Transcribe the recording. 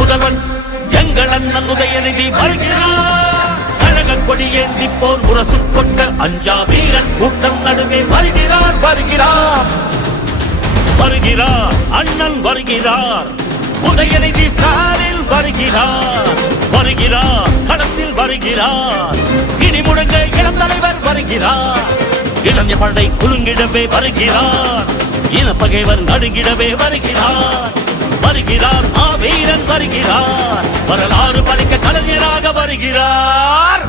புதல்வன் எங்கள் அண்ணன் உதயநிதி வருகிறார். கழக கொடியேந்தி போர் முரசு கொண்ட அஞ்சா வீரன் கூட்டம் நடுவே வருகிறார் வருகிறார் வருகிறார். அண்ணன் வருகிறார். உதயநிதி ஸ்டாலின் வருகிறார் வருகிறார். களத்தில் வருகிறார். இனி முழங்க இளம் தலைவர் வருகிறார். இளைஞ படை குலுங்கிடவே வருகிறார். இனப்பகைவர் நடுங்கிடவே வருகிறார் வருகிறார். வீரன் வருகிறார். வரலாறு படைக்க கலைஞராக வருகிறார்.